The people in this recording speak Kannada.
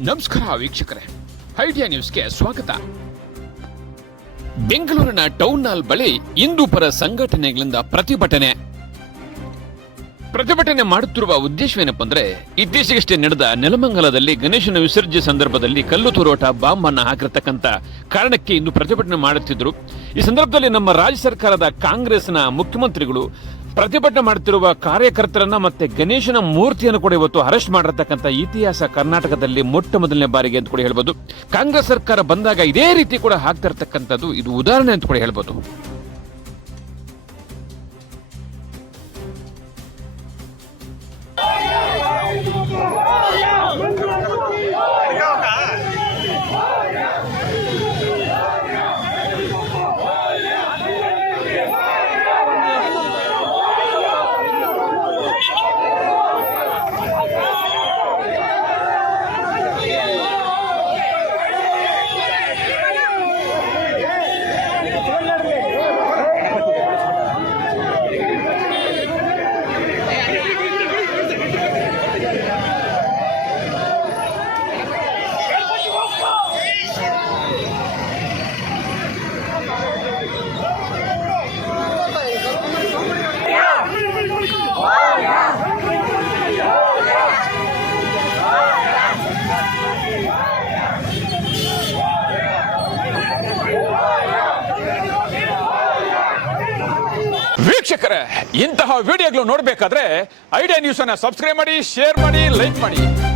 ನಮಸ್ಕಾರ ವೀಕ್ಷಕರೇ. ಐಡಿಯಾ ನ್ಯೂಸ್ಗೆ ಸ್ವಾಗತ. ಬೆಂಗಳೂರಿನ ಟೌನ್ ಹಾಲ್ ಬಳಿ ಹಿಂದೂ ಪರ ಸಂಘಟನೆಗಳಿಂದ ಪ್ರತಿಭಟನೆ. ಪ್ರತಿಭಟನೆ ಮಾಡುತ್ತಿರುವ ಉದ್ದೇಶವೇನಪ್ಪ ಅಂದ್ರೆ, ಇತ್ತೀಚೆಗಷ್ಟೇ ನಡೆದ ನೆಲಮಂಗಲದಲ್ಲಿ ಗಣೇಶನ ವಿಸರ್ಜನೆ ಸಂದರ್ಭದಲ್ಲಿ ಕಲ್ಲು ತೂರೋಟ ಬಾಂಬ್ ಅನ್ನ ಹಾಕಿರ್ತಕ್ಕಂಥ ಕಾರಣಕ್ಕೆ ಇಂದು ಪ್ರತಿಭಟನೆ ಮಾಡುತ್ತಿದ್ದರು. ಈ ಸಂದರ್ಭದಲ್ಲಿ ನಮ್ಮ ರಾಜ್ಯ ಸರ್ಕಾರದ ಕಾಂಗ್ರೆಸ್ನ ಮುಖ್ಯಮಂತ್ರಿಗಳು ಪ್ರತಿಭಟನೆ ಮಾಡುತ್ತಿರುವ ಕಾರ್ಯಕರ್ತರನ್ನ ಮತ್ತೆ ಗಣೇಶನ ಮೂರ್ತಿಯನ್ನು ಕೂಡ ಇವತ್ತು ಅರೆಸ್ಟ್ ಮಾಡಿರ್ತಕ್ಕಂಥ ಇತಿಹಾಸ ಕರ್ನಾಟಕದಲ್ಲಿ ಮೊಟ್ಟ ಮೊದಲನೇ ಬಾರಿಗೆ ಅಂತ ಕೂಡ ಹೇಳ್ಬೋದು. ಕಾಂಗ್ರೆಸ್ ಸರ್ಕಾರ ಬಂದಾಗ ಇದೇ ರೀತಿ ಕೂಡ ಆಗ್ತಾ ಇರ್ತಕ್ಕಂಥದ್ದು. ಇದು ಉದಾಹರಣೆ ಅಂತ ಕೂಡ ಹೇಳ್ಬೋದು. ವೀಕ್ಷಕರೇ ಇಂತಹ ವಿಡಿಯೋಗಳು ನೋಡಬೇಕಾದ್ರೆ ಐಡಿಯಾ ನ್ಯೂಸ್ ಅನ್ನ ಸಬ್ಸ್ಕ್ರೈಬ್ ಮಾಡಿ ಶೇರ್ ಮಾಡಿ ಲೈಕ್ ಮಾಡಿ.